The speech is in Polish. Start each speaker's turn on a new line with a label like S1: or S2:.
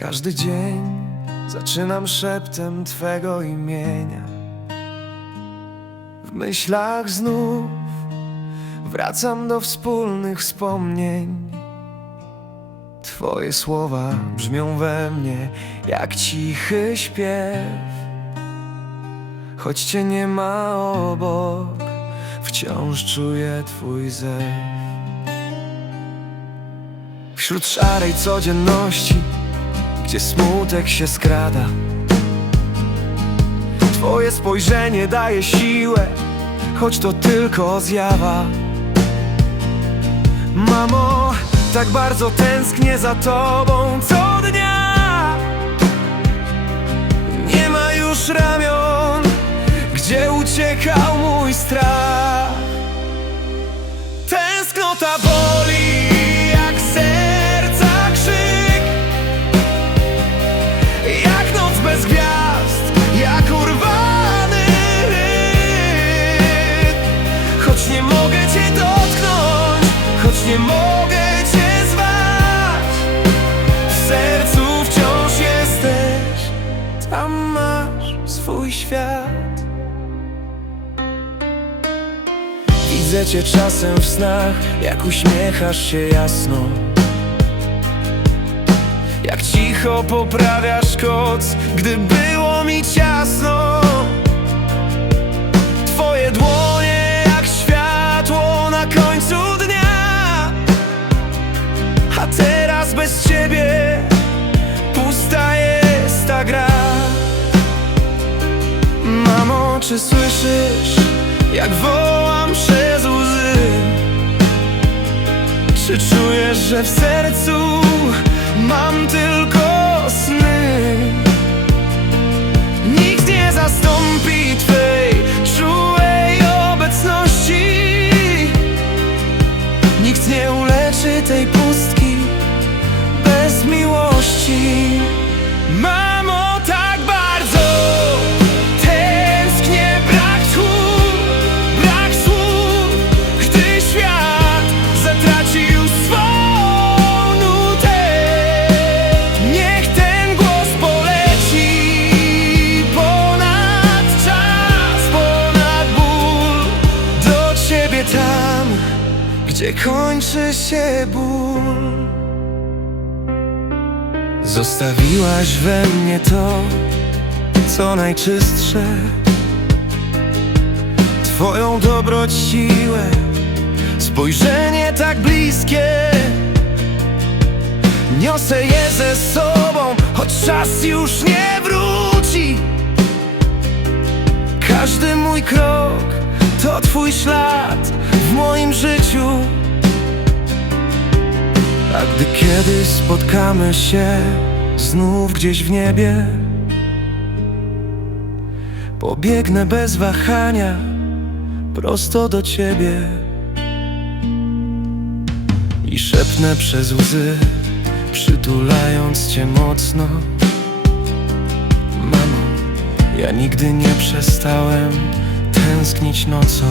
S1: Każdy dzień zaczynam szeptem Twego imienia. W myślach znów wracam do wspólnych wspomnień. Twoje słowa brzmią we mnie jak cichy śpiew. Choć Cię nie ma obok, wciąż czuję Twój zew. Wśród szarej codzienności gdzie smutek się skrada. Twoje spojrzenie daje siłę, choć to tylko zjawa. Mamo, tak bardzo tęsknię za tobą co dnia. Nie ma już ramion, gdzie uciekał mój strach. Nie mogę cię zwać. W sercu wciąż jesteś, tam masz swój świat. Widzę cię czasem w snach, jak uśmiechasz się jasno. Jak cicho poprawiasz koc, gdy było mi ciasno. Twoje dłonie czy słyszysz, jak wołam przez łzy? Czy czujesz, że w sercu mam tylko sny? Nikt nie zastąpi Twej czułej obecności Nikt nie uleczy tej pustki bez miłości gdzie kończy się ból? Zostawiłaś we mnie to, co najczystsze. Twoją dobroć, siłę, spojrzenie tak bliskie. Niosę je ze sobą, choć czas już nie wróci. Każdy mój krok to Twój ślad w moim życiu. A gdy kiedyś spotkamy się znów gdzieś w niebie Pobiegnę bez wahania prosto do ciebie I szepnę przez łzy, przytulając cię mocno. Mamo, ja nigdy nie przestałem tęsknić nocą